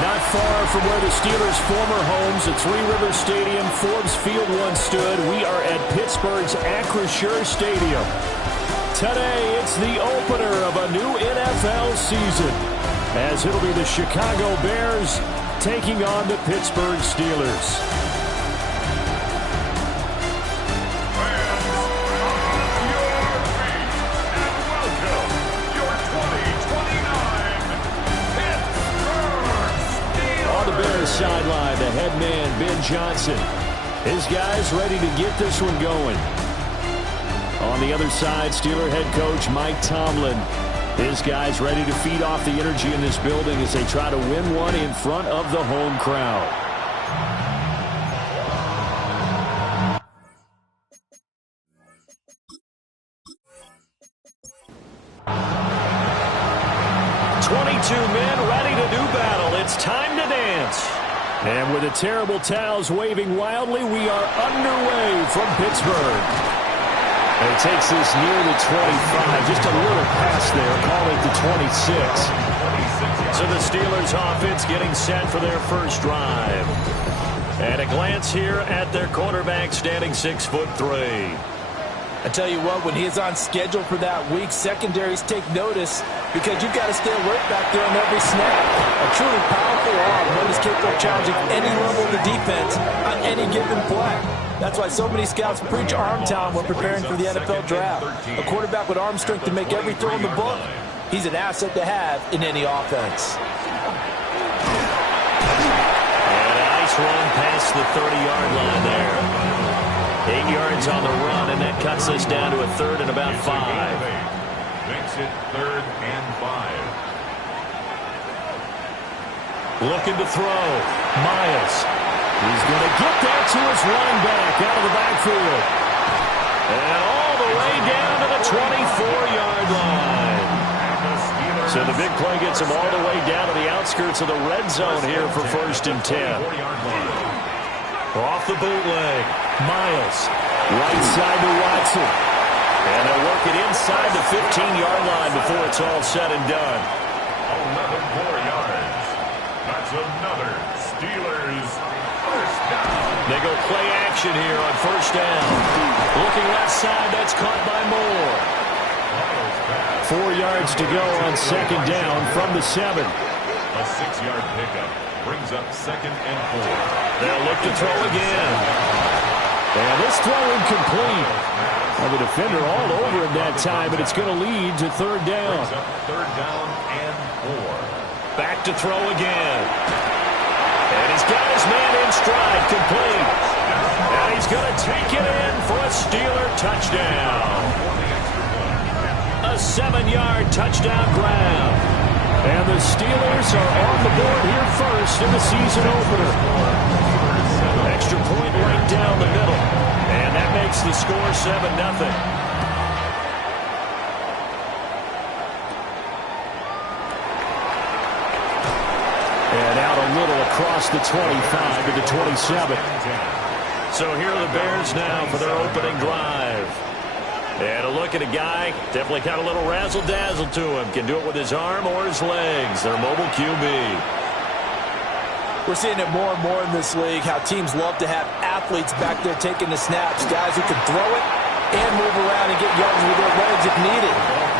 Not far from where the Steelers' former homes at Three Rivers Stadium, Forbes Field once stood, we are at Pittsburgh's Acrisure Stadium. Today, it's the opener of a new NFL season, as it'll be the Chicago Bears taking on the Pittsburgh Steelers. Sideline, the head man, Ben Johnson. His guys ready to get this one going. On the other side, Steeler head coach Mike Tomlin. His guys ready to feed off the energy in this building as they try to win one in front of the home crowd. Men ready to do battle. It's time to dance. And with the terrible towels waving wildly, we are underway from Pittsburgh. And he takes this near the 25. Just a little past there. Call it the 26. So the Steelers offense getting set for their first drive. And a glance here at their quarterback standing 6'3". I tell you what, when he is on schedule for that week, secondaries take notice because you've got to stay alert back there on every snap. A truly powerful arm, one is capable of challenging any level of the defense on any given play. That's why so many scouts preach arm talent when preparing for the NFL draft. A quarterback with arm strength to make every throw in the book, he's an asset to have in any offense. And a nice run past the 30-yard line there. 8 yards on the run, and that cuts us down to a third and about 5. Makes it 3rd and 5. Looking to throw. Miles. He's going to get that to his running back out of the backfield. And all the way down to the 24-yard line. So the big play gets him all the way down to the outskirts of the red zone here for 1st and 10. Off the bootleg. Miles. Right side to Watson. And they'll work it inside the 15-yard line before it's all said and done. 11 more yards. That's another Steelers first down. They go play action here on 1st down. Looking left side, that's caught by Moore. 4 yards to go on 2nd down from the 7. A 6-yard pickup brings up 2nd and 4. They'll look to throw again. And this throw incomplete. Well, the defender all over him that time, and it's going to lead to 3rd down. 3rd down and 4. Back to throw again. And he's got his man in stride, complete. And he's going to take it in for a Steeler touchdown. A 7-yard touchdown grab. And the Steelers are on the board here first in the season opener. Extra point right down the middle. And that makes the score 7-0. And out a little across the 25 to the 27. So here are the Bears now for their opening drive. And a look at a guy, definitely got a little razzle-dazzle to him. Can do it with his arm or his legs. Their mobile QB. We're seeing it more and more in this league, how teams love to have athletes back there taking the snaps, guys who can throw it and move around and get yards with their legs if needed.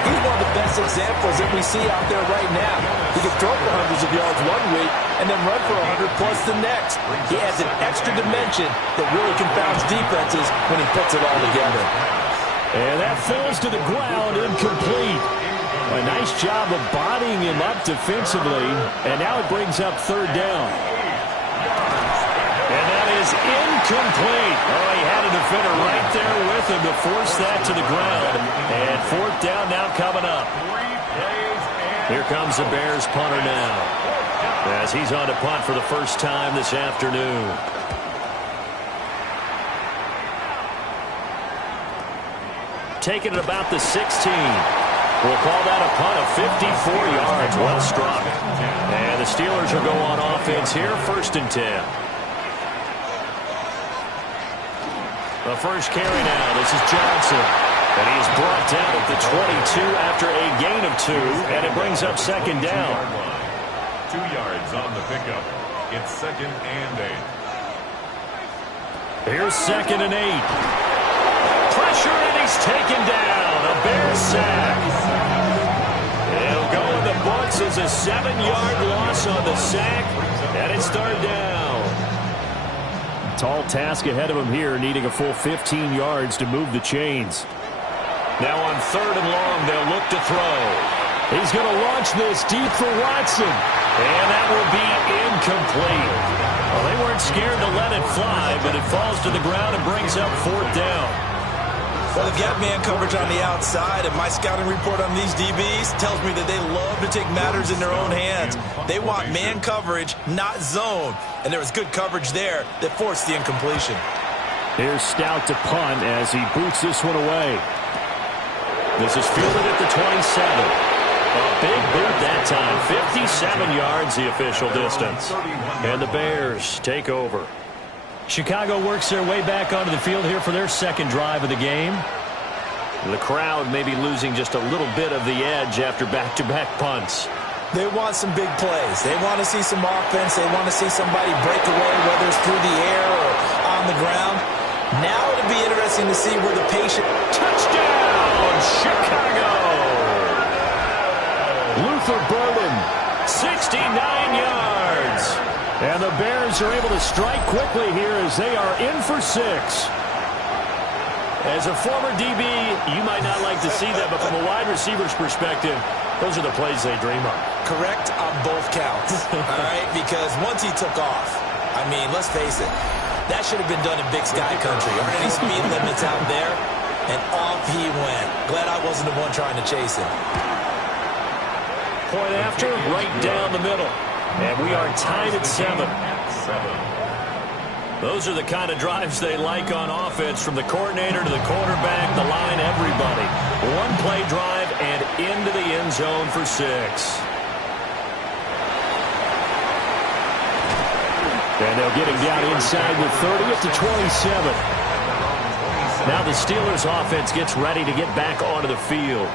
He's one of the best examples that we see out there right now. He can throw for hundreds of yards one week and then run for 100+ the next. He adds an extra dimension that really confounds defenses when he puts it all together. And that falls to the ground, incomplete. A nice job of bodying him up defensively. And now it brings up 3rd down. And that is incomplete. Oh, he had a defender right there with him to force that to the ground. And 4th down now coming up. Here comes the Bears punter now, as he's on to punt for the first time this afternoon. Taking it about the 16. We'll call that a punt of 54 yards. Well struck. And the Steelers will go on offense here, 1st and 10. The first carry now. This is Johnson. And he's brought down at the 22 after a gain of 2. And it brings up 2nd down. 2 yards on the pickup. It's 2nd and 8. Here's 2nd and 8. Pressure, and he's taken down. A Bears sack. It'll go in the books as a 7-yard loss on the sack, and it's 3rd down. Tall task ahead of him here, needing a full 15 yards to move the chains. Now on 3rd and long, they'll look to throw. He's going to launch this deep for Watson, and that will be incomplete. Well, they weren't scared to let it fly, but it falls to the ground and brings up 4th down. Well, they've got man coverage on the outside, and my scouting report on these DBs tells me that they love to take matters in their own hands. They want man coverage, not zone. And there was good coverage there that forced the incompletion. Here's Stout to punt as he boots this one away. This is fielded at the 27. A big boot that time. 57 yards the official distance. And the Bears take over. Chicago works their way back onto the field here for their 2nd drive of the game. The crowd may be losing just a little bit of the edge after back-to-back punts. They want some big plays. They want to see some offense. They want to see somebody break away, whether it's through the air or on the ground. Now it'll be interesting to see where the patient... Touchdown, Chicago! Luther Burden, 69 yards. And the Bears are able to strike quickly here as they are in for 6. As a former DB, you might not like to see that, but from a wide receiver's perspective, those are the plays they dream of. Correct on both counts, all right? Because once he took off, I mean, let's face it, that should have been done in Big Sky Country. Aren't any speed limits out there? And off he went. Glad I wasn't the one trying to chase him. Point after, right down the middle. And we are tied at 7. Those are the kind of drives they like on offense, from the coordinator to the quarterback, the line, everybody. One play drive and into the end zone for 6. And they'll get him down inside with 30 at the 27. Now the Steelers offense gets ready to get back onto the field.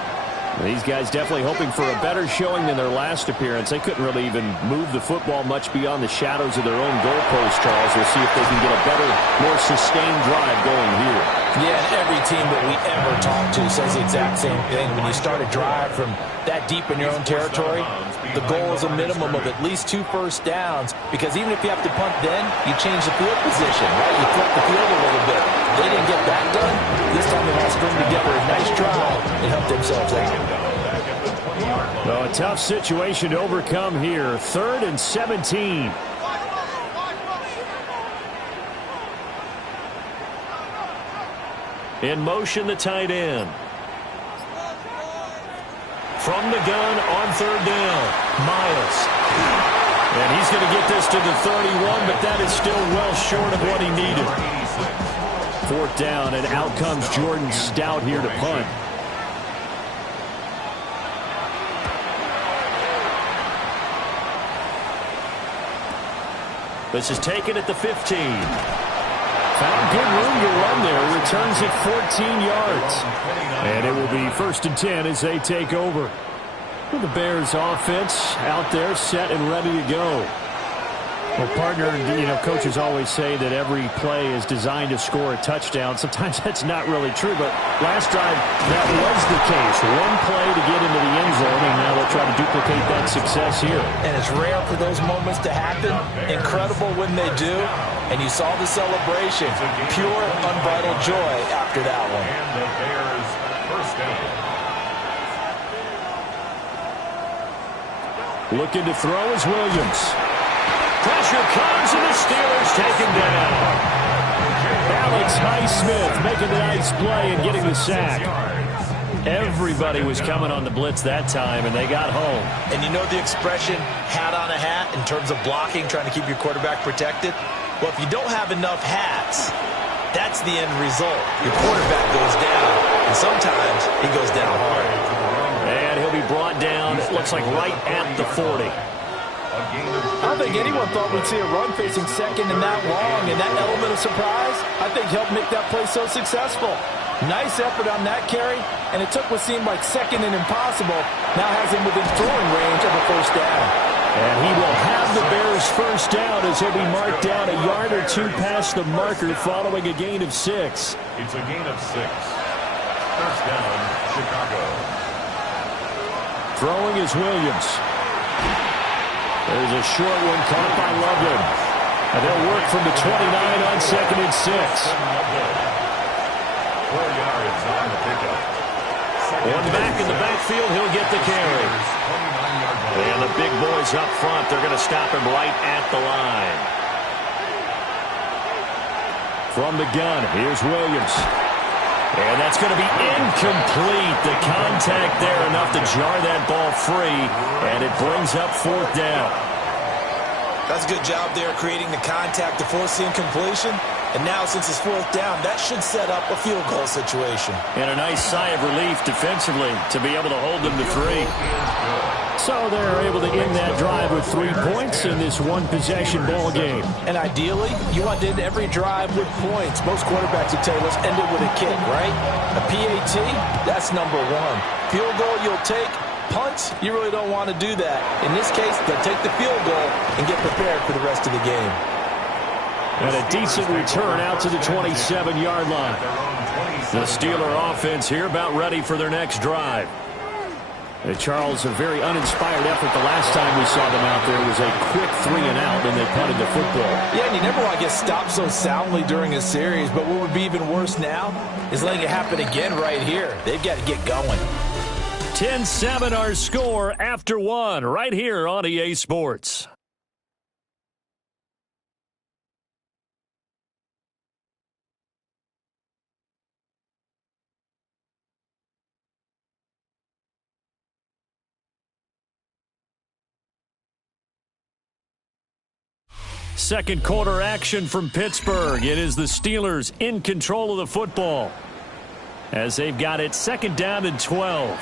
These guys definitely hoping for a better showing than their last appearance. They couldn't really even move the football much beyond the shadows of their own goalpost, Charles. We'll see if they can get a better, more sustained drive going here. Yeah, every team that we ever talk to says the exact same thing. When you start a drive from that deep in your own territory, the goal is a minimum of at least 2 first downs, because even if you have to punt then, you change the field position, right? You flip the field a little bit. They didn't get that done. This time they all string together a nice drive and help themselves out. Well, a tough situation to overcome here. 3rd and 17. In motion, the tight end. From the gun on 3rd down, Miles. And he's going to get this to the 31, but that is still well short of what he needed. 4th down, and out comes Jordan Stout here to punt. This is taken at the 15. Found good room to run there. Returns it 14 yards. And it will be 1st and 10 as they take over. The Bears offense out there set and ready to go. Well, partner, coaches always say that every play is designed to score a touchdown. Sometimes that's not really true, but last drive, that was the case. One play to get into the end zone, and now they'll try to duplicate that success here. And it's rare for those moments to happen. Incredible when they do. And you saw the celebration. Pure, unbridled joy after that one. And the Bears first down. Looking to throw is Williams. Pressure comes, and the Steelers take him down. Alex Highsmith making the nice play and getting the sack. Everybody was coming on the blitz that time, and they got home. And you know the expression, hat on a hat, in terms of blocking, trying to keep your quarterback protected? Well, if you don't have enough hats, that's the end result. Your quarterback goes down, and sometimes he goes down hard. And he'll be brought down, it looks like right at the 40. I don't think anyone thought we'd see a run facing second and that long, and that element of surprise, I think, helped make that play so successful. Nice effort on that carry, and it took what seemed like second and impossible, now has him within throwing range of a 1st down. And he will have the Bears first down as he'll be marked down a yard or two past the marker following a gain of 6. It's a gain of 6. First down, Chicago. Throwing is Williams. There's a short one caught by Loveland. And they'll work from the 29 on 2nd and 6. 4 yards on the pickup. One back in the backfield, he'll get the carry. And the big boys up front, they're going to stop him right at the line. From the gun, here's Williams. And that's going to be incomplete. The contact there enough to jar that ball free, and it brings up 4th down. That's a good job there creating the contact to force the incompletion. And now, since it's 4th down, that should set up a field goal situation. And a nice sigh of relief defensively to be able to hold them to 3. So they're able to end that drive with 3 points in this one-possession ball game. And ideally, you want to end every drive with points. Most quarterbacks would tell you, let's end it with a kick, right? A PAT, that's number 1. Field goal you'll take. Punts, you really don't want to do that. In this case, they'll take the field goal and get prepared for the rest of the game. And a decent return out to the 27-yard line. The Steeler offense here about ready for their next drive. Charles, a very uninspired effort the last time we saw them out there was a quick 3-and-out, and they punted the football. Yeah, and you never want to get stopped so soundly during a series, but what would be even worse now is letting it happen again right here. They've got to get going. 10-7 our score after 1 right here on EA Sports. Second quarter action from Pittsburgh. It is the Steelers in control of the football as they've got it 2nd down and 12.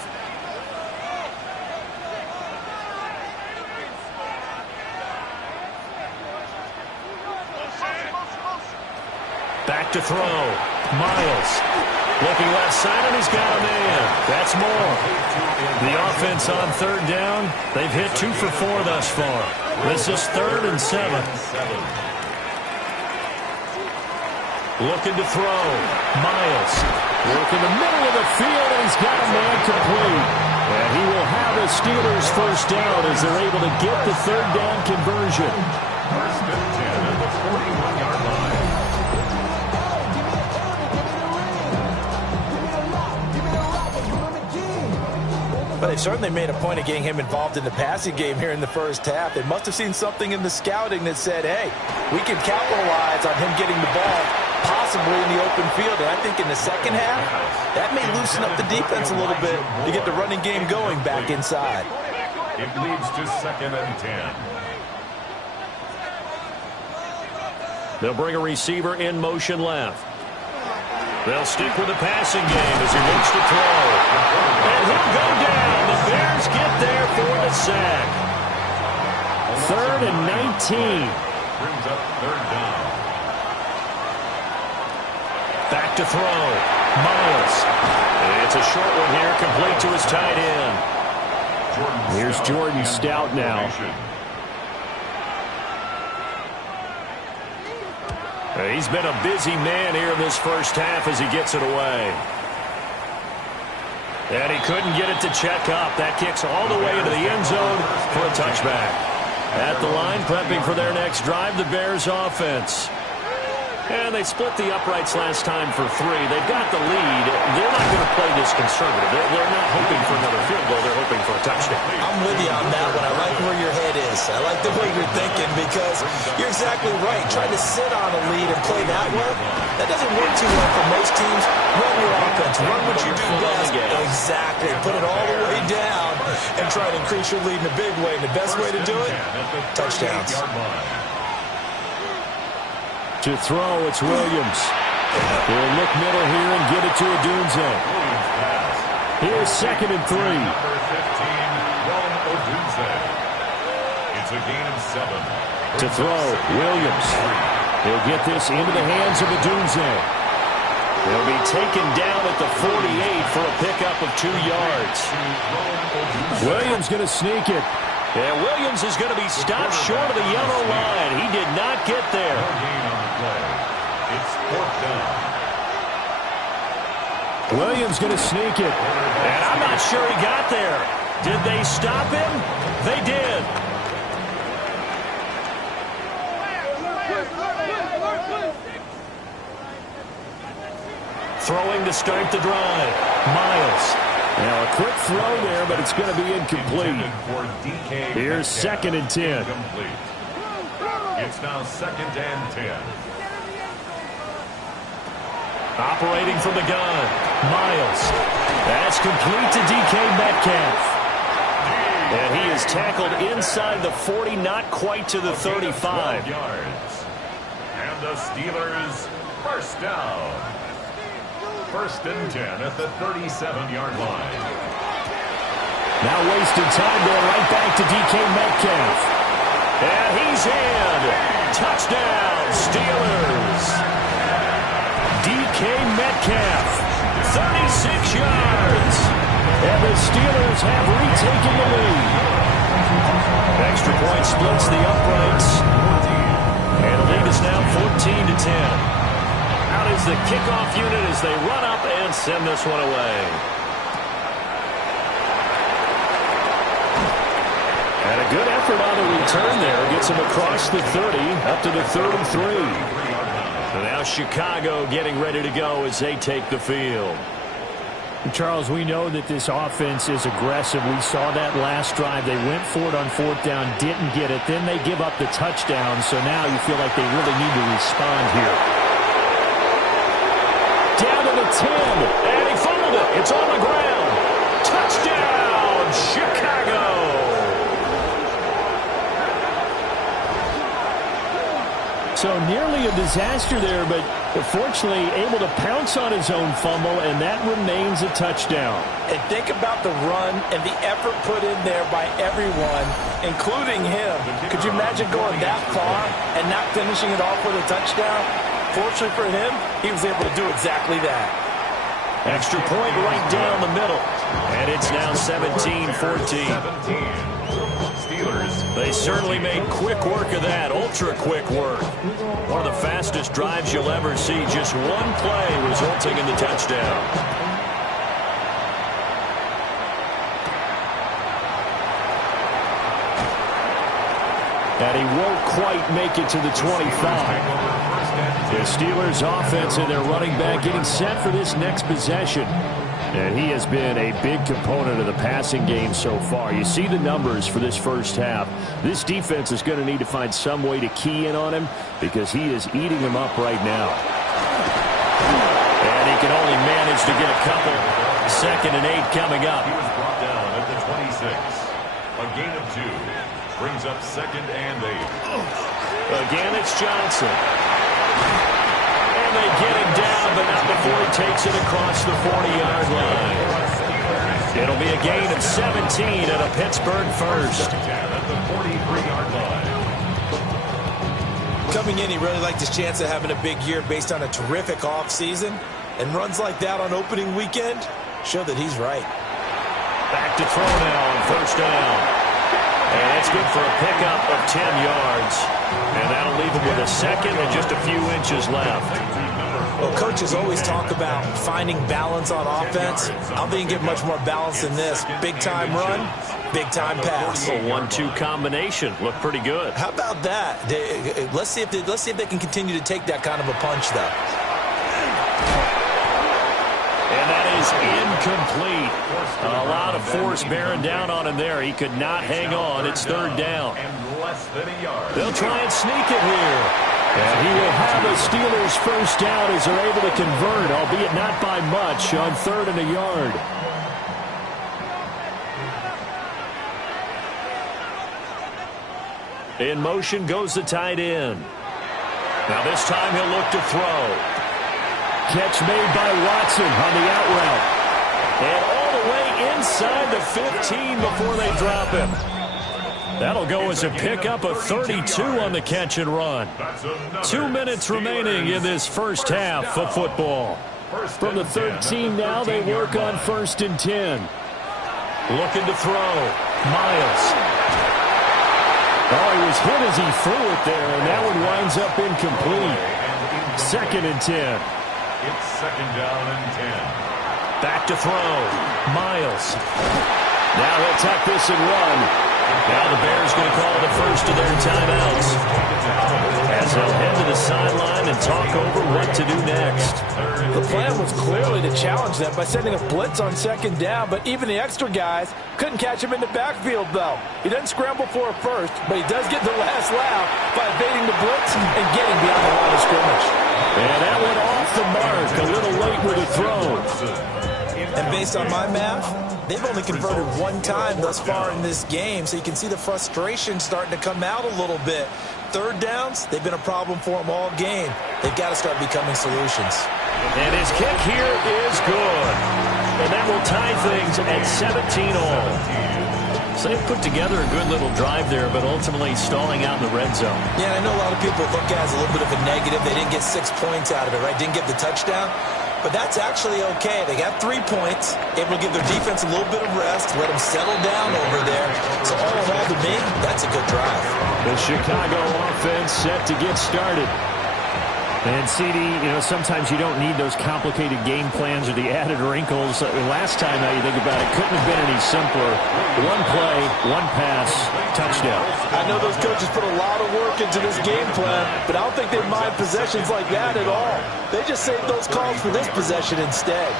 Back to throw. Miles. Looking left side, and he's got a man. That's more. The offense on 3rd down. They've hit 2 for 4 thus far. This is 3rd and 7. Looking to throw. Miles. Working the middle of the field, and he's got a man complete. And he will have the Steelers first down as they're able to get the 3rd down conversion. First and 10 at the 41-yard line. But they certainly made a point of getting him involved in the passing game here in the first half. They must have seen something in the scouting that said, hey, we can capitalize on him getting the ball possibly in the open field. And I think in the second half, that may loosen up the defense a little bit to get the running game going back inside. It leads to 2nd and 10. They'll bring a receiver in motion left. They'll stick with the passing game as he looks to throw. And he'll go down. The Bears get there for the sack. 3rd and 19. Brings up 3rd down. Back to throw. Miles. It's a short one here, complete to his tight end. Here's Jordan Stout now. He's been a busy man here in this first half as he gets it away. And he couldn't get it to check up. That kicks all the way into the end zone for a touchback. At the line, prepping for their next drive, the Bears offense. And they split the uprights last time for 3. They've got the lead. They're not going to play this conservative. They're not hoping for another field goal. They're hoping for a touchdown. I'm with you on that one. I like where your head is. I like the way you're thinking because you're exactly right. Trying to sit on a lead and play that way, that doesn't work too well for most teams. Run your offense. Run what you do best. Exactly. Put it all the way down and try to increase your lead in a big way. And the best way to do it, touchdowns. To throw, it's Williams. He'll look middle here and get it to Odunze. Here's 2nd and 3. Number 15, Ron Odunze. It's a gain of 7. To throw, Williams. He'll get this into the hands of Odunze. He'll be taken down at the 48 for a pickup of 2 yards. Williams going to sneak it. And Williams is going to be stopped short of the yellow line. He did not get there. It's fourth down. Williams going to sneak it. And I'm not sure he got there. Did they stop him? They did. Throwing to start the drive. Miles. Now a quick throw there, but it's going to be incomplete. Here's 2nd and 10. It's now 2nd and 10. Operating from the gun. Miles. That's complete to DK Metcalf. And he is tackled inside the 40, not quite to the 35. Yards. And the Steelers first down. 1st and 10 at the 37-yard line. Now wasting time going right back to DK Metcalf. And he's in. Touchdown, Steelers. DK Metcalf, 36 yards. And the Steelers have retaken the lead. Extra point splits the uprights. And the lead is now 14-10. Out is the kickoff unit as they run up and send this one away. And a good effort on the return there. Gets him across the 30, up to the 33. So now Chicago getting ready to go as they take the field. Charles, we know that this offense is aggressive. We saw that last drive. They went for it on 4th down, didn't get it. Then they give up the touchdown. So now you feel like they really need to respond here. Down to the 10, and he fumbled it. It's on the ground. Touchdown, Chicago. So nearly a disaster there, but fortunately able to pounce on his own fumble, and that remains a touchdown. And think about the run and the effort put in there by everyone, including him. Could you imagine going that far and not finishing it off with a touchdown? Fortunately for him, he was able to do exactly that. Extra point right down the middle. And it's now 17-14. They certainly made quick work of that, ultra-quick work. One of the fastest drives you'll ever see. Just one play resulting in the touchdown. And he won't quite make it to the 25. The Steelers offense and their running back getting set for this next possession. And he has been a big component of the passing game so far. You see the numbers for this first half. This defense is going to need to find some way to key in on him because he is eating them up right now. And he can only manage to get a couple. 2nd and 8 coming up. He was brought down at the 26. A gain of 2 brings up 2nd and 8. Again, it's Johnson. And they get him down, but not before he takes it across the 40-yard line. It'll be a gain of 17 and a Pittsburgh first. At the 43-yard line. Coming in, he really liked his chance of having a big year based on a terrific offseason. And runs like that on opening weekend show that he's right. Back to throw now on 1st down. And that's good for a pickup of 10 yards. And that'll leave him with a 2nd and just a few inches left. Well, coaches always talk about finding balance on offense. I don't think you can get much more balance than this. Big-time run, big-time pass. A 1-2 combination. Looked pretty good. How about that? Let's see if they can continue to take that kind of a punch, though. And that is incomplete. A lot of force bearing down on him there. He could not hang on. It's 3rd down. And less than a yard. They'll try and sneak it here. And he will have the Steelers first down as they're able to convert, albeit not by much, on 3rd and a yard. In motion goes the tight end. Now this time he'll look to throw. Catch made by Watson on the out route. And all the way inside the 15 before they drop him. That'll go as a pickup of 32 on the catch and run. 2 minutes remaining in this first half of football. From the 13 now, they work on 1st and 10. Looking to throw. Miles. Oh, he was hit as he threw it there, and that one winds up incomplete. 2nd and 10. It's 2nd down and 10. Back to throw. Miles. Now he'll tuck this and run. Now the Bears going to call the first of their timeouts, as they'll head to the sideline and talk over what to do next. The plan was clearly to challenge them by sending a blitz on 2nd down, but even the extra guys couldn't catch him in the backfield, though. He doesn't scramble for it first, but he does get the last laugh by evading the blitz and getting beyond the line of scrimmage. And that went off the mark, a little late with a throw. And based on my math, they've only converted 1 time thus far in this game, so you can see the frustration starting to come out a little bit. 3rd downs, they've been a problem for them all game. They've got to start becoming solutions. And his kick here is good. And that will tie things at 17 all. So they put together a good little drive there, but ultimately stalling out in the red zone. Yeah, I know a lot of people look at it as a little bit of a negative. They didn't get 6 points out of it, right? Didn't get the touchdown. But that's actually okay. They got 3 points, able to give their defense a little bit of rest, let them settle down over there. So all in all, to me, that's a good drive. The Chicago offense set to get started. And, CD, you know, sometimes you don't need those complicated game plans or the added wrinkles. Last time, now you think about it, couldn't have been any simpler. 1 play, 1 pass, touchdown. I know those coaches put a lot of work into this game plan, but I don't think they mind possessions like that at all. They just saved those calls for this possession instead.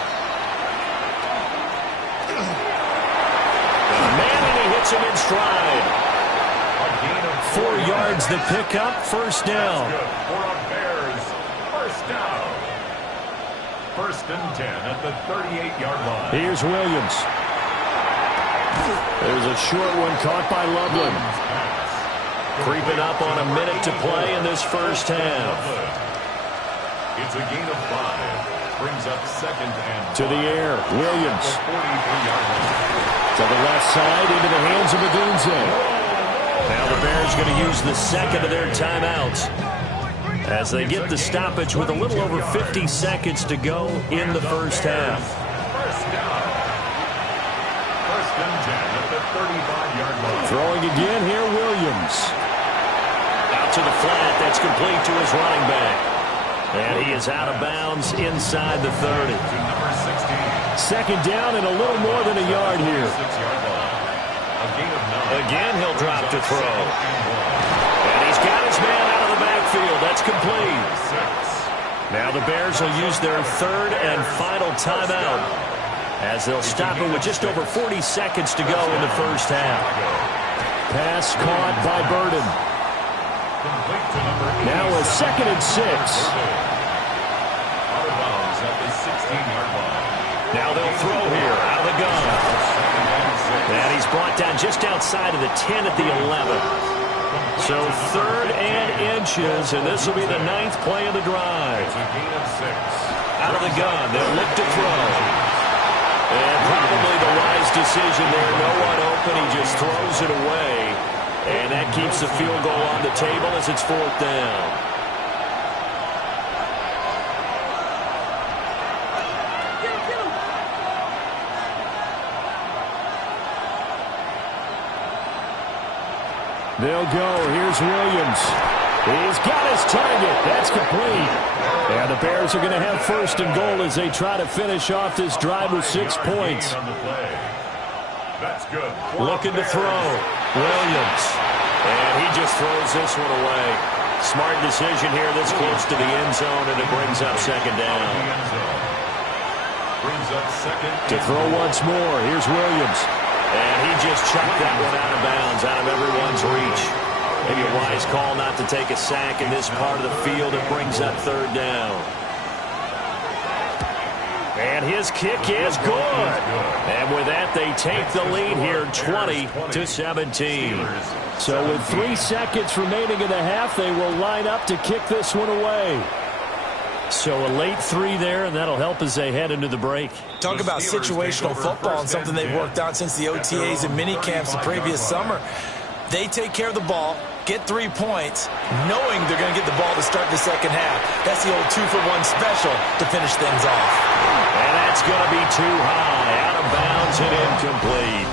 Manning, he hits him in stride. 4 yards the pickup, 1st down. Down. 1st and 10 at the 38-yard line. Here's Williams. There's a short one caught by Loveland. Creeping up on a minute to play in this 1st half. It's a gain of 5. Brings up 2nd and 5. To the air, Williams. 43-yard line. To the left side, into the hands of Odunze. Now the Bears going to use the 2nd of their timeouts, as they get the stoppage with a little over 50 seconds to go in the 1st half. 1st down. 1st and 10 at the 35-yard line. Throwing again here, Williams. Out to the flat, that's complete to his running back. And he is out of bounds inside the 30. To number 16. 2nd down and a little more than a yard here. 6-yard line. A gain of 9. Again, he'll drop to throw. And he's got his man out of the backfield. That's complete. 6. Now the Bears will use their 3rd and final timeout, as they'll stop it with just over 40 seconds to go in the 1st half. Pass caught by Burden. Now a 2nd and 6. Out of bounds at the 16-yard line. Now they'll throw here out of the gun. And he's brought down just outside of the 10 at the 11. So 3rd and inches, and this will be the 9th play of the drive. It's a gain of 6. Out of the gun, they'll look to throw. And probably the wise decision there. No one open, he just throws it away. And that keeps the field goal on the table as it's 4th down. They'll go. Here's Williams. He's got his target. That's complete. And the Bears are going to have 1st and goal as they try to finish off this drive with 6 points. That's good. Looking to throw. Williams. And he just throws this one away. Smart decision here this close to the end zone, and it brings up 2nd down. Brings up 2nd. To throw once more. Here's Williams. And he just chucked that one out of bounds, out of everyone's reach. Maybe a wise call not to take a sack in this part of the field. It brings up 3rd down. And his kick is good. And with that, they take the lead here, 20-17. So with 3 seconds remaining in the half, they will line up to kick this one away. So a late 3 there, and that'll help as they head into the break. Talk about situational football and something they've worked out since the OTAs and mini camps the previous summer. They take care of the ball, get 3 points, knowing they're going to get the ball to start the 2nd half. That's the old 2-for-1 special to finish things off. And that's going to be too high, out of bounds and incomplete.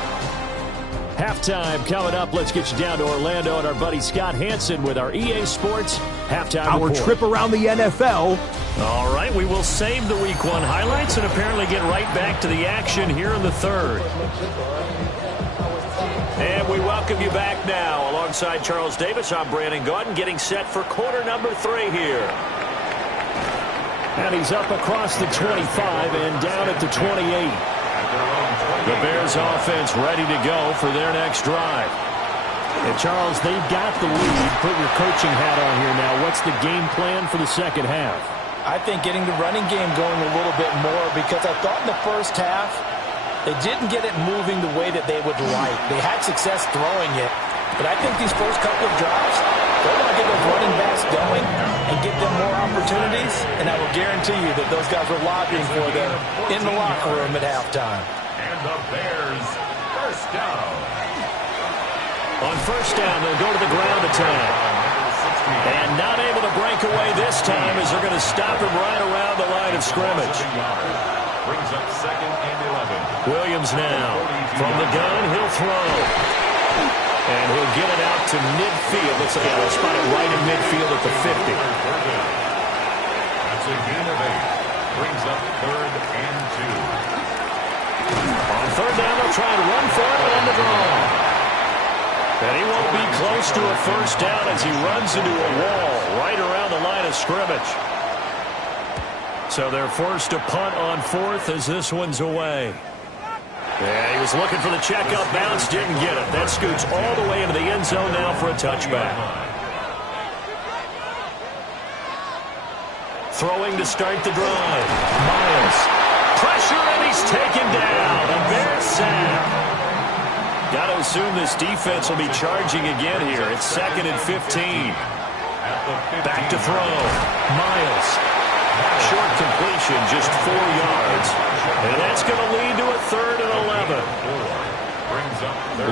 Halftime coming up. Let's get you down to Orlando and our buddy Scott Hansen with our EA Sports Halftime Our Report. trip around the NFL. All right, we will save the Week 1 highlights and apparently get right back to the action here in the third. And we welcome you back now. Alongside Charles Davis, I'm Brandon Gaudin, getting set for quarter number 3 here. And he's up across the 25 and down at the 28. The Bears offense ready to go for their next drive. And Charles, they've got the lead. Put your coaching hat on here now. What's the game plan for the second half? I think getting the running game going a little bit more, because I thought in the first half they didn't get it moving the way that they would like. They had success throwing it, but I think these first couple of drives, they're going to get those running backs going and give them more opportunities, and I will guarantee you that those guys were lobbying for them in the locker room at halftime. And the Bears first down. On first down, they'll go to the ground attack. And not able to break away this time as they're going to stop him right around the line of scrimmage. Brings up 2nd and 11. Williams now from the gun. He'll throw. And he'll get it out to midfield. Looks like he'll spot it right in midfield at the 50. That's a gain of 8. Brings up 3rd and 2. On third down, they'll try and run for it on the draw. And he won't be close to a first down as he runs into a wall right around the line of scrimmage. So they're forced to punt on 4th as this one's away. Yeah, he was looking for the checkup bounce, didn't get it. That scoots all the way into the end zone now for a touchback. Throwing to start the drive. Miles. Pressure, and he's taken down. A Bears sack. Got to assume this defense will be charging again here. It's 2nd and 15. Back to throw. Miles. Short completion, just 4 yards. And that's going to lead to a 3rd and 11.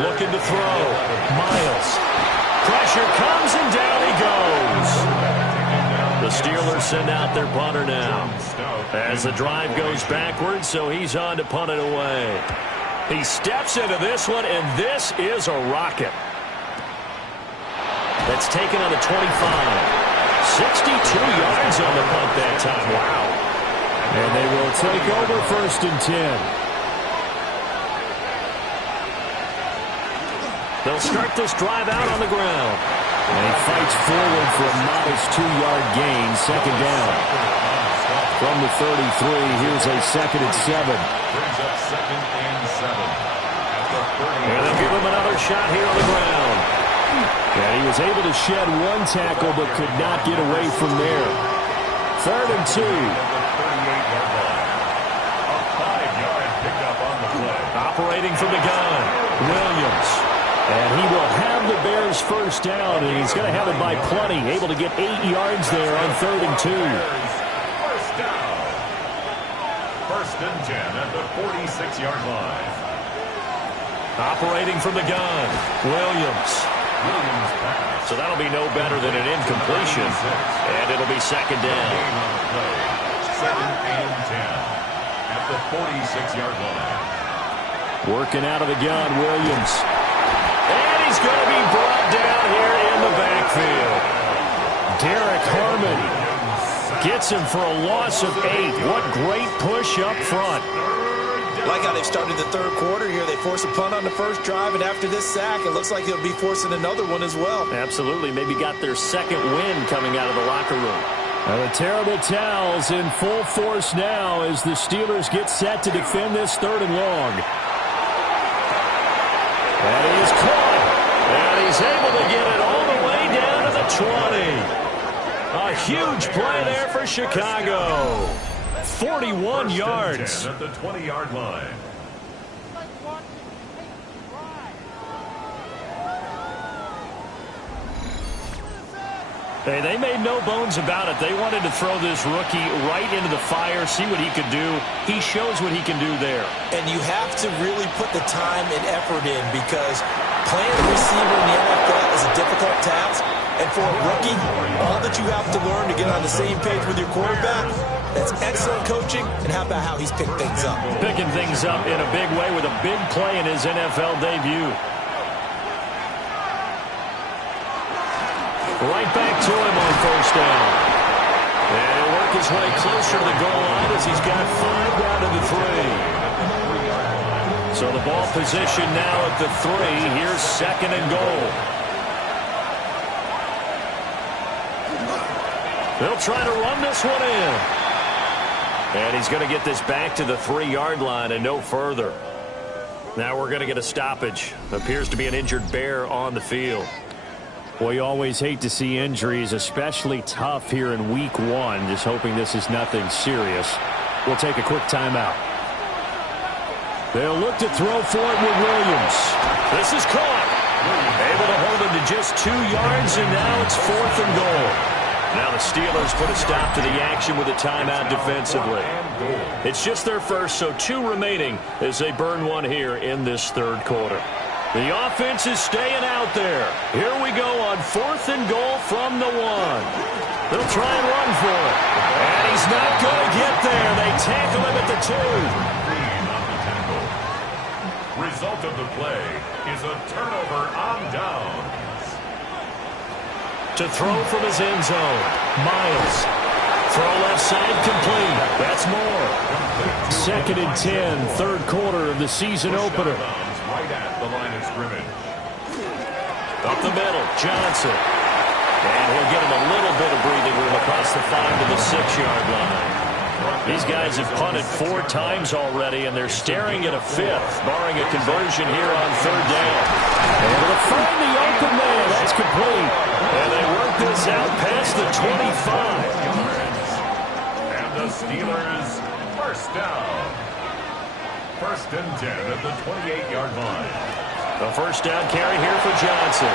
Looking to throw. Miles. Pressure comes, and down he goes. The Steelers send out their punter now. As the drive goes backwards, so he's on to punt it away. He steps into this one, and this is a rocket. That's taken on the 25. 62 yards on the punt that time. Wow. And they will take over 1st and 10. They'll start this drive out on the ground. And he fights forward for a modest 2-yard gain, 2nd down. From the 33, here's a 2nd and 7. Brings up 2nd and 7. And they'll give him another shot here on the ground. And he was able to shed 1 tackle but could not get away from there. 3rd and 2. A 5-yard pickup on the play. Operating from the gun, Williams. And he will have the Bears first down, and he's going to have it by plenty. Able to get 8 yards there on 3rd and 2. First down. 1st and 10 at the 46-yard line. Operating from the gun, Williams. So that'll be no better than an incompletion, and it'll be 2nd down. 2nd and 10 at the 46-yard line. Working out of the gun, Williams. And he's going to be brought down here in the backfield. Derek Harmon gets him for a loss of 8. What great push up front. Like how they've started the third quarter here. They force a punt on the first drive, and after this sack, it looks like they'll be forcing another one as well. Absolutely. Maybe got their second win coming out of the locker room. Now the terrible towels in full force now as the Steelers get set to defend this 3rd and long. And he is caught. And he's able to get it all the way down to the 20. A huge play there for Chicago. 41 yards. At the 20-yard line. Hey, they made no bones about it. They wanted to throw this rookie right into the fire, see what he could do. He shows what he can do there. And you have to really put the time and effort in, because playing a receiver in the NFL is a difficult task. And for a rookie, all that you have to learn to get on the same page with your quarterback, that's excellent coaching. And how about how he's picked things up? Picking things up in a big way with a big play in his NFL debut. Right back to him on first down. And he'll work his way closer to the goal line as he's got 5 down to the 3. So the ball position now at the 3. Here's second and goal. They'll try to run this one in. And he's going to get this back to the 3-yard line and no further. Now we're going to get a stoppage. Appears to be an injured Bear on the field. Well, you always hate to see injuries, especially tough here in week 1. Just hoping this is nothing serious. We'll take a quick timeout. They'll look to throw for it with Williams. This is caught. Able to hold him to just 2 yards, and now it's 4th and goal. Now the Steelers put a stop to the action with a timeout defensively. It's just their first, so 2 remaining as they burn one here in this 3rd quarter. The offense is staying out there. Here we go on 4th and goal from the 1. They'll try and run for it. And he's not going to get there. They tackle him at the 2. Result of the play is a turnover on downs. To throw from his end zone, Miles. Throw left side complete. That's more. 2nd and 10, 3rd quarter of the season opener. Right at the line of scrimmage. Up the middle, Johnson. And he'll get him a little bit of breathing room across the 5 to the 6-yard line. These guys have punted 4 times already, and they're staring at a 5th, barring a conversion here on 3rd down. Able to find the open man. That's complete. And they work this out past the 25. And the Steelers first down. 1st and 10 at the 28-yard line. A first down carry here for Johnson.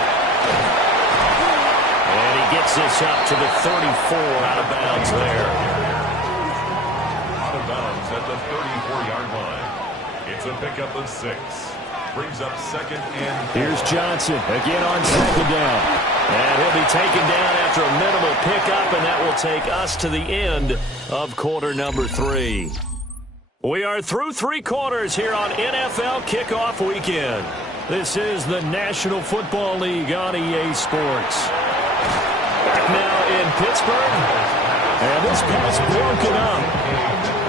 And he gets this up to the 34 out of bounds there. Out of bounds at the 34-yard line. It's a pickup of 6. Brings up 2nd and 4. Here's Johnson again on 2nd down. And he'll be taken down after a minimal pickup, and that will take us to the end of quarter number 3. We are through 3 quarters here on NFL Kickoff Weekend. This is the National Football League on EA Sports. Back now in Pittsburgh. And this pass broken up.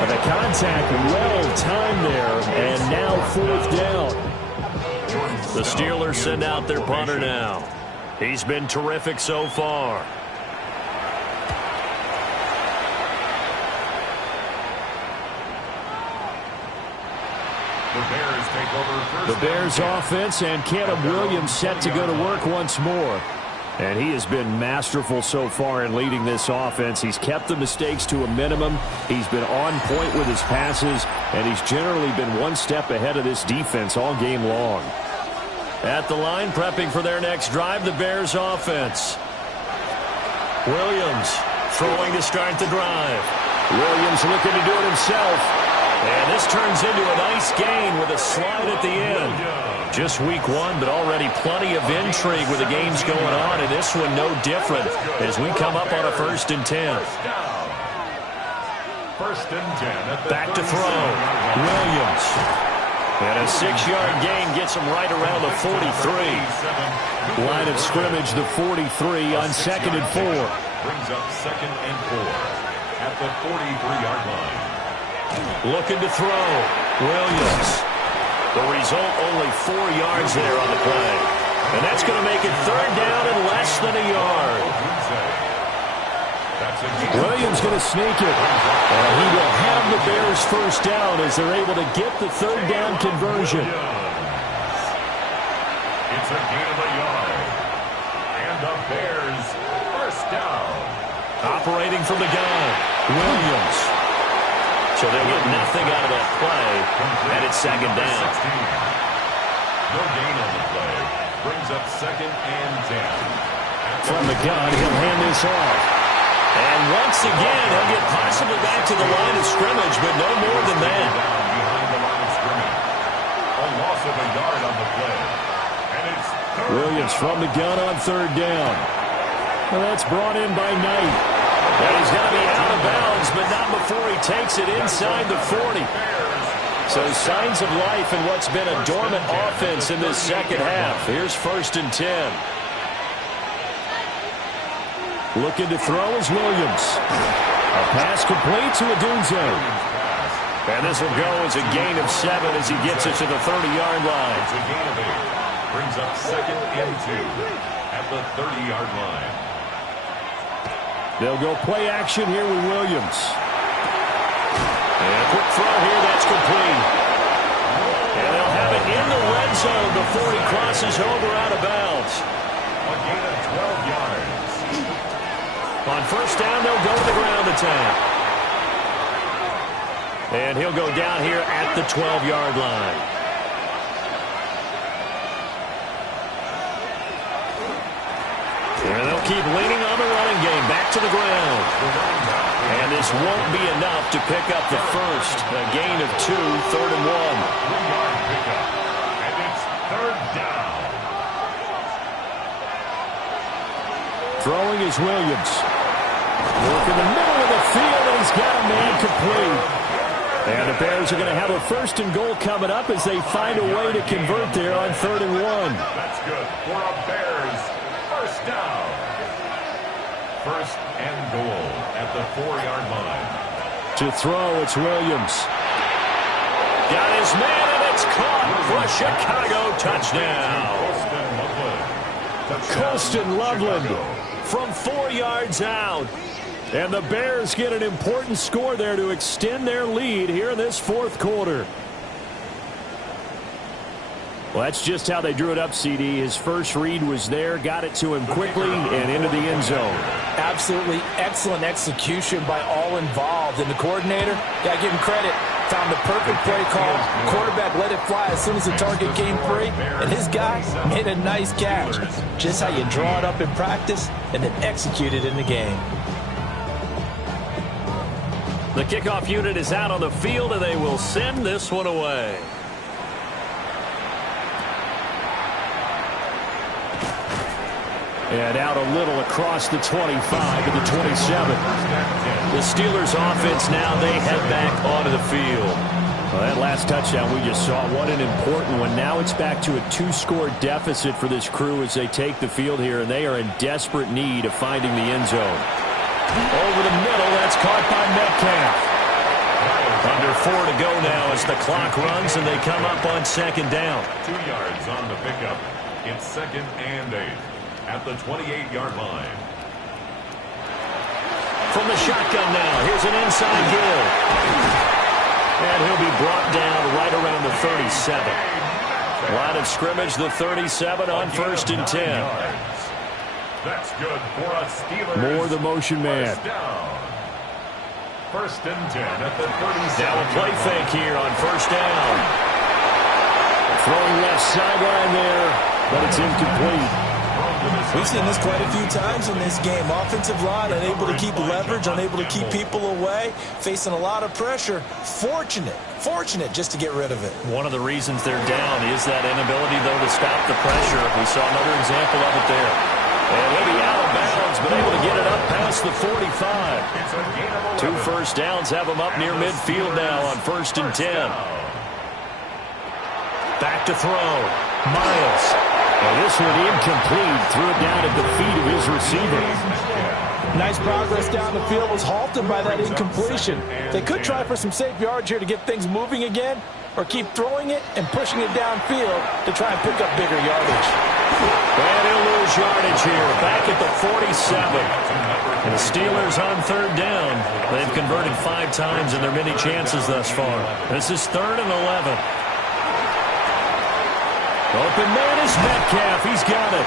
And the contact well timed there. And now 4th down. The Steelers send out their punter now. He's been terrific so far. The Bears offense and Caleb Williams set to go to work once more. And he has been masterful so far in leading this offense. He's kept the mistakes to a minimum. He's been on point with his passes, and he's generally been one step ahead of this defense all game long. At the line, prepping for their next drive, the Bears offense. Williams throwing to start the drive. Williams looking to do it himself. And this turns into a nice gain with a slide at the end. Just week 1, but already plenty of intrigue with the games going on, and this one no different as we come up on a 1st and 10. Back to throw. Williams. And a 6-yard gain gets him right around the 43. Line of scrimmage, the 43 on 2nd and 4. Brings up 2nd and 4 at the 43-yard line. Looking to throw. Williams. The result, only 4 yards there on the play. And that's going to make it 3rd down and less than a yard. Williams going to sneak it. And he will have the Bears first down as they're able to get the 3rd down conversion. It's a gain of a yard. And the Bears first down. Operating from the gun. Williams. So they'll get nothing out of that play, and it's 2nd down. No gain on the play. Brings up 2nd and 10. From the gun, he'll hand this off. And once again, he'll get possibly back to the line of scrimmage, but no more than that. Behind the line of scrimmage. A loss of a yard on the play. And it's Williams from the gun on 3rd down. Well, that's brought in by Knight. And he's going to be out of bounds, but not before he takes it inside the 40. So signs of life in what's been a dormant offense in this second half. Here's 1st and 10. Looking to throw is Williams. A pass complete to Odunze. And this will go as a gain of 7 as he gets it to the 30-yard line. It's a gain of 8. Brings up 2nd and 2 at the 30-yard line. They'll go play action here with Williams. And a quick throw here, that's complete. And they'll have it in the red zone before he crosses over out of bounds. A gain of 12 yards. On first down, they'll go to the ground attack. And he'll go down here at the 12-yard line. And they'll keep leaning on the running game. Back to the ground. And this won't be enough to pick up the first. A gain of 2, 3rd and 1. 3-yard pickup. And it's 3rd down. Throwing is Williams. Work in the middle of the field, and he's got a man complete. And the Bears are going to have a 1st and goal coming up as they find a way to convert there on 3rd and 1. That's good for a Bears 1st down. 1st and goal at the 4-yard line. To throw, it's Williams. Got his man, and it's caught for a Chicago touchdown. Colston Loveland from 4 yards out. And the Bears get an important score there to extend their lead here in this 4th quarter. Well, that's just how they drew it up, CD. His first read was there, got it to him quickly, and into the end zone. Absolutely excellent execution by all involved. And the coordinator, got to give him credit, found the perfect play call. Quarterback let it fly as soon as the target came free, and his guy made a nice catch. Just how you draw it up in practice and then execute it in the game. The kickoff unit is out on the field, and they will send this one away. And out a little across the 25 to the 27. The Steelers offense now, they head back onto the field. Well, that last touchdown we just saw, what an important one. Now it's back to a 2-score deficit for this crew as they take the field here, and they are in desperate need of finding the end zone. Over the middle, that's caught by Metcalf. Under 4 to go now as the clock runs and they come up on 2nd down. 2 yards on the pickup. It's 2nd and 8 at the 28-yard line. From the shotgun now, here's an inside Gill. And he'll be brought down right around the 37. Line of scrimmage, the 37 on 1st and 10. That's good for a Steelers. More the motion man. 1st and 10 at the 37. Now a play fake here on 1st down. Throwing left sideline there, but it's incomplete. We've seen this quite a few times in this game. Offensive line unable to keep leverage, unable to keep people away, facing a lot of pressure. Fortunate just to get rid of it. One of the reasons they're down is that inability, though, to stop the pressure. We saw another example of it there. And he'll be out of bounds, but able to get it up past the 45. 2 first downs have him up near midfield now on 1st and 10. Back to throw. Miles. And this one incomplete. Threw it down at the feet of his receiver. Nice progress down the field, was halted by that incompletion. They could try for some safe yards here to get things moving again, or keep throwing it and pushing it downfield to try and pick up bigger yardage. And he'll lose yardage here, back at the 47. And the Steelers on 3rd down. They've converted 5 times in their many chances thus far. This is 3rd and 11. Open man is Metcalf. He's got it.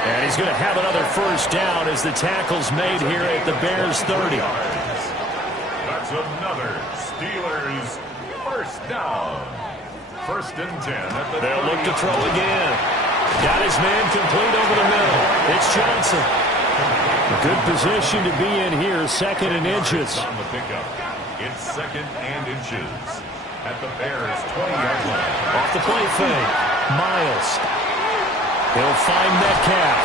And he's going to have another first down as the tackle's made here at the Bears 30. That's another Steelers first down. 1st and 10 at the They'll look to throw again. Got his man complete over the middle. It's Johnson. Good position to be in here. 2nd and inches. On the pickup. It's 2nd and inches at the Bears 20-yard line. Off the play fake. Miles. He'll find Metcalf.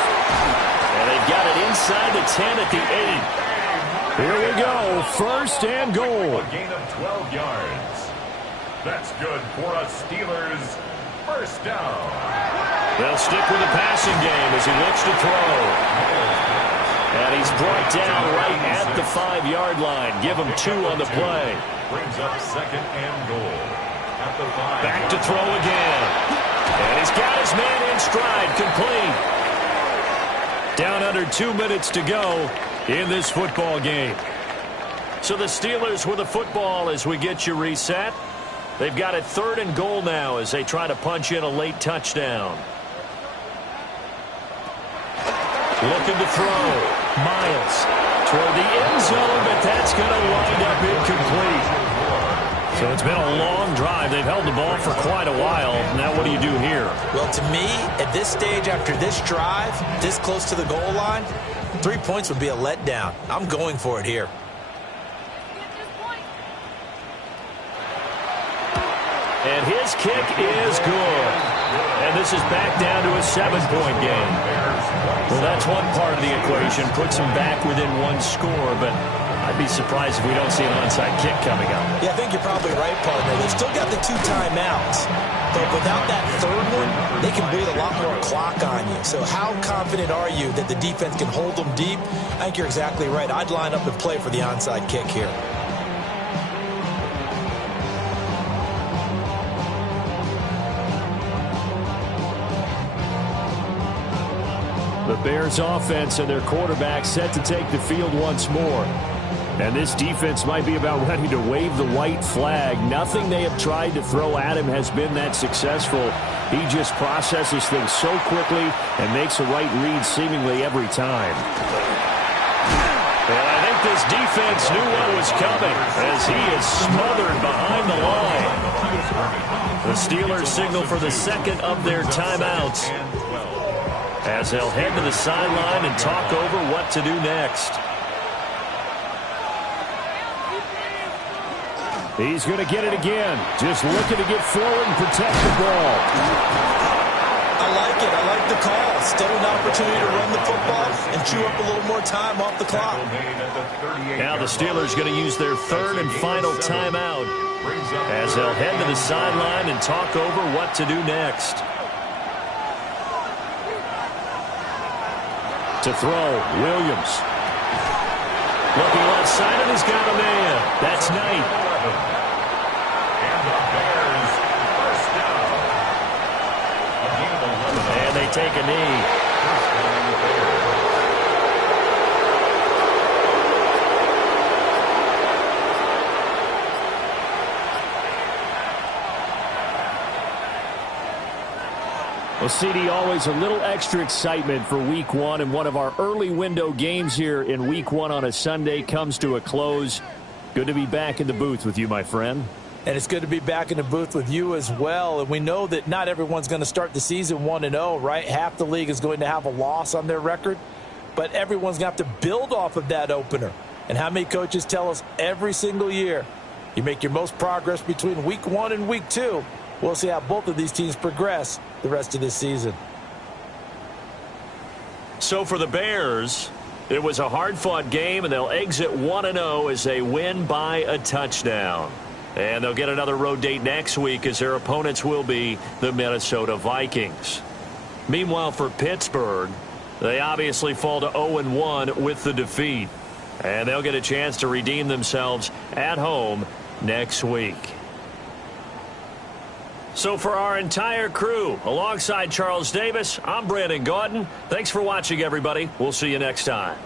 And they've got it inside the 10 at the 8. Here we go. 1st and goal. A gain of 12 yards. That's good for a Steelers first down. They'll stick with the passing game as he looks to throw. And he's brought down right at the 5-yard line. Give him 2 on the play. Brings up 2nd and goal at the 5. Back to throw again. And he's got his man in stride, complete. Down under 2 minutes to go in this football game. So the Steelers with the football as we get you reset. They've got it 3rd and goal now as they try to punch in a late touchdown. Looking to throw. Miles toward the end zone, but that's going to wind up incomplete. So it's been a long drive. They've held the ball for quite a while. Now what do you do here? Well, to me, at this stage after this drive, this close to the goal line, 3 points would be a letdown. I'm going for it here. And his kick is good. And this is back down to a 7-point game. Well, that's one part of the equation. Puts them back within 1 score, but I'd be surprised if we don't see an onside kick coming up. Yeah, I think you're probably right, partner. They've still got the 2 timeouts. But without that 3rd one, they can bleed a lot more clock on you. So how confident are you that the defense can hold them deep? I think you're exactly right. I'd line up and play for the onside kick here. The Bears offense and their quarterback set to take the field once more. And this defense might be about ready to wave the white flag. Nothing they have tried to throw at him has been that successful. He just processes things so quickly and makes a right read seemingly every time. And I think this defense knew what was coming as he is smothered behind the line. The Steelers signal for the 2nd of their timeouts, as they'll head to the sideline and talk over what to do next. He's going to get it again. Just looking to get forward and protect the ball. I like it. I like the call. Still an opportunity to run the football and chew up a little more time off the clock. Now the Steelers going to use their 3rd and final timeout as they'll head to the sideline and talk over what to do next. To throw, Williams. Looking left side, and he's got a man. That's Knight. And the Bears first down. A gain of 11. And they take a knee. First down, the Bears. Well, CD, always a little extra excitement for Week 1, and one of our early window games here in Week 1 on a Sunday comes to a close. Good to be back in the booth with you, my friend. And it's good to be back in the booth with you as well. And we know that not everyone's going to start the season 1-0, right? Half the league is going to have a loss on their record, but everyone's going to have to build off of that opener. And how many coaches tell us every single year, you make your most progress between Week 1 and Week 2. We'll see how both of these teams progress the rest of this season. So for the Bears, it was a hard-fought game, and they'll exit 1-0 as they win by a touchdown. And they'll get another road date next week as their opponents will be the Minnesota Vikings. Meanwhile, for Pittsburgh, they obviously fall to 0-1 with the defeat. And they'll get a chance to redeem themselves at home next week. So for our entire crew, alongside Charles Davis, I'm Brandon Gaudin. Thanks for watching, everybody. We'll see you next time.